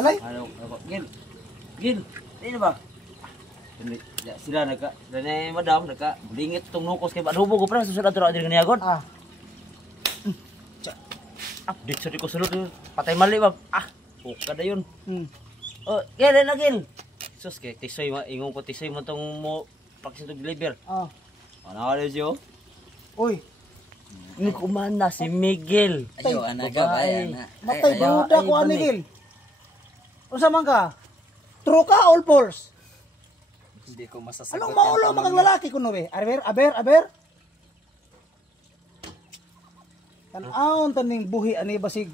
Balay. Ano, Gil. Gil, di ba? Ya, sila nagka, dani madam nagka bulingit tong nukos kay badubo ko pra susud ato adiri niyagon. Ah. Update sa di ko sulod patay mali ba? Buka na yun. Oh, Gil na Gil. Sus kay tisoy ingon ko tisoy mo tong mo paksin to deliver. Ano ka siyo? Uy. Ni kumana si Miguel. Ayo anak ka ba ana. Matay duda ko ani Gil. Unsa man ka? True ka all false? Hindi ko masasagot. Anong maulo mga lalaki kuno be? Aber. Tan-aon taning buhi ani basig.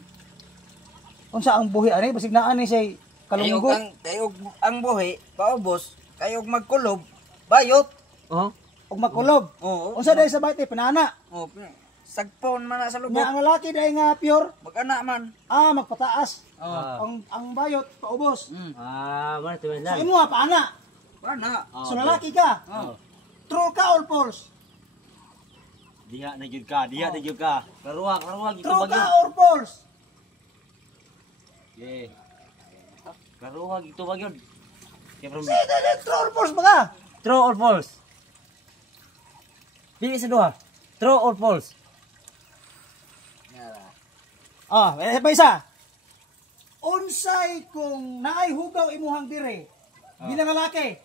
Unsa ang buhi ani basig naa ni say kalunggo. Kayog ang buhi, paubos, kayog magkulob, bayot. Og makulob. Oo. Unsa day sa bayte panana? Oh, sagpon man na sa lubot. Nga ang lalaki day nga pure. Mag-ana man. Magpataas. Ang bayot paubos. Man tuwin Sa lang. imo paana. Paana? So lalaki ka. True ka all false? Diha na gyud ka, Karuwa gito True ka bagyo. or false? Yeah. Karuwa gito bagyo. Kay from Sige, true or false ba ka? true or false? Pili sa duha. True or false? May isa. Unsay kung naay hugaw imuhang dire bilang lalaki.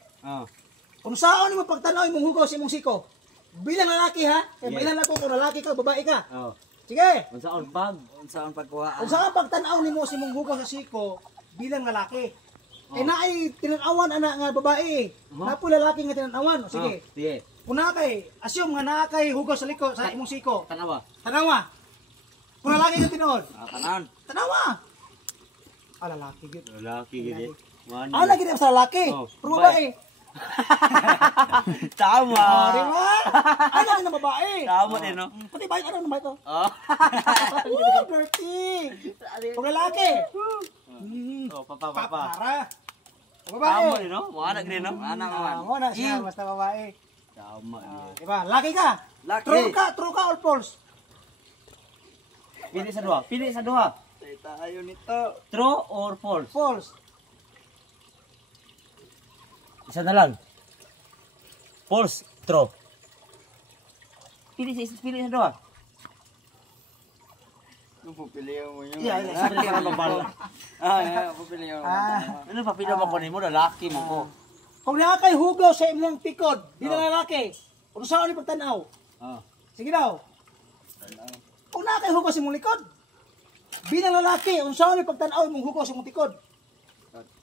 Unsaon nimo pagtanaw imong hugaw sa imong siko? Bilang lalaki ha? Kay bilang ako kung lalaki ka, babae ka. Sige. Unsaon pagkuha? Unsaon pagtanaw nimo sa imong hugaw sa siko bilang lalaki? Kay naay tinanawan ana nga babae. Napo lalaki nga tinanawan. Sige. Sige. Kuna kay assume nga naa kay hugaw sa liko sa imong siko. Tanawa. Tanawa. Kung lalaki nga tinuod. Kanan. Tanawa. Lalaki gyud. Lalaki gid. Lagi din sa lalaki. Pero babae. Tama. Di ba? Ano din na babae? Tama din no. Pati bayad ano naman ito? Dirty. Kung lalaki. Papa. Para. Kung Tama babae. din no. Mga anak din no. Anak man. Mo na siya basta babae. Tama. Di ba? Laki ka. Laki. True ka or false? Pili sa duha. Tayo nito. True or false? False. Isa na lang. False, true. Pili sa duha. Pupilihan mo yun. Sabi ka na babala. Pupilihan mo. Ano pa pili mo ko nimo lalaki mo ko. Kung naa kay hugaw sa imong tikod bilang lalaki, kung saan ni pagtanaw? Sige daw. Kung naa kay hugaw sa imong likod, bilang lalaki, kung saan ni pagtanaw imong hugaw sa imong tikod?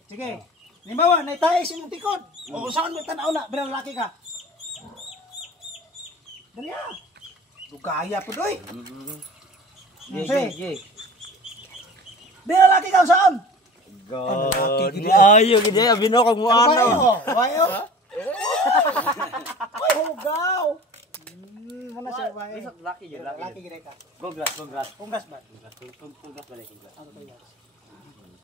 Sige. Halimbawa, naitae sa imong tikod. O kung saan mo tanaw na, bilang lalaki ka. Dali ah. Lugaya po doy. Ye. Bilang lalaki ka, kung saan? God. Ayo gid ay bino kag mo ano. Wayo. Ay, hugaw. Muna siya, wayo. Laki Lalaki gid ka. Congrats. Congrats ba? Congrats balik. Ano to yan?